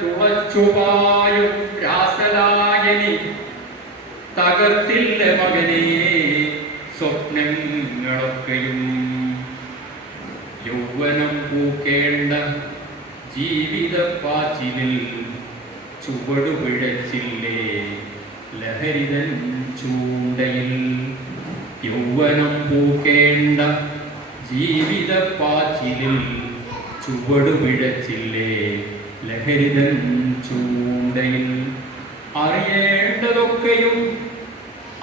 തുളച്ചുപായും രാസലായനി തകർത്തില്ല മകനെ സ്വപ്നങ്ങളൊക്കെയും. യൗവനം പൂക്കേണ്ട ജീവിത പാച്ചിലിൽ ചുവടുപിഴച്ചില്ലേ ലഹരിതൻ ചൂണ്ടയിൽ. യൗവനം പൂക്കേണ്ട ജീവിത പാച്ചിലിൽ ചുവടുപിഴച്ചില്ലേ ലഹരിതൻ ചൂണ്ടയിൽ. അറിയേണ്ടതൊക്കെയും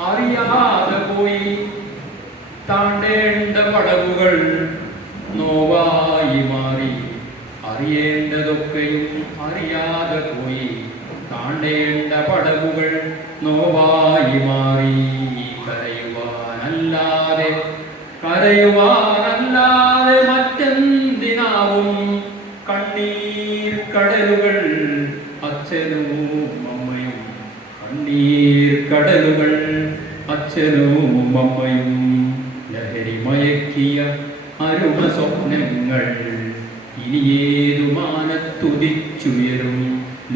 അറിയാതെ പോയി, താണ്ടേണ്ട പടവുകൾ നോവായി മാറി. അറിയേണ്ടതൊക്കെയും അറിയാതെ പോയി, താണ്ടേണ്ട പടവുകൾ നോവായി മാറി. കരയുവാനല്ലാതെ മറ്റെന്തിനാവും കണ്ണീർ കടലുകൾ അച്ഛനും അമ്മയും. കണ്ണീർ കടലുകൾ അച്ഛനും അമ്മയും. ലഹരി മയക്കിയ അരുമ സ്വപ്നങ്ങൾ ഇനിയേതു മാനത്തുദിച്ചുയരും.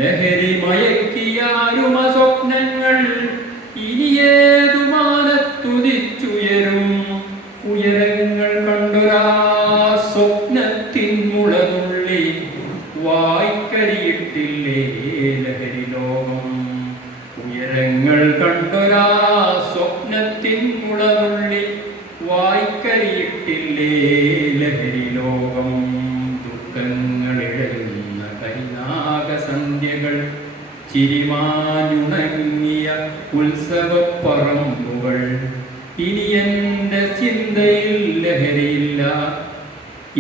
ലഹരി മയക്കിയ അരുമ സ്വപ്നങ്ങൾ ഇനിയേതു മാനത്തുദിച്ചുയരും. ഉയരങ്ങൾ കണ്ടൊരാ സ്വപ്നത്തിൻ മുളനുള്ളി വായ്ക്കരിയിട്ടില്ലേ ലഹരി ലോകം. ഉയരങ്ങൾ കണ്ടൊരാ സ്വപ്നത്തിൻ മുളനുള്ളി വായ്ക്കരിയിട്ടില്ലേ ലഹരി ലോകം. ദുഃഖങ്ങളിഴയുന്ന കരിനാഗസന്ധ്യകൾ, ചിരിമാനുണങ്ങിയ ഉത്സവപ്പറമ്പുകൾ. ഇനി എൻ്റെ ചിന്തയിൽ ലഹരിയില്ല,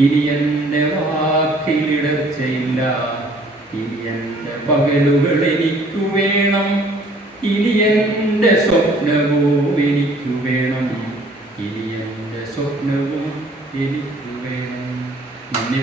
ഇനി എൻ്റെ വാക്കിലിടർച്ചയില്ല. ഇനി എൻ്റെ പകലുകൾ എനിക്കു വേണം, ഇനി എൻ്റെ സ്വപ്നവും എനിക്കു വേണം. ഇനി എൻ്റെ സ്വപ്നവും എനിക്കു വേണം. നന്ദി.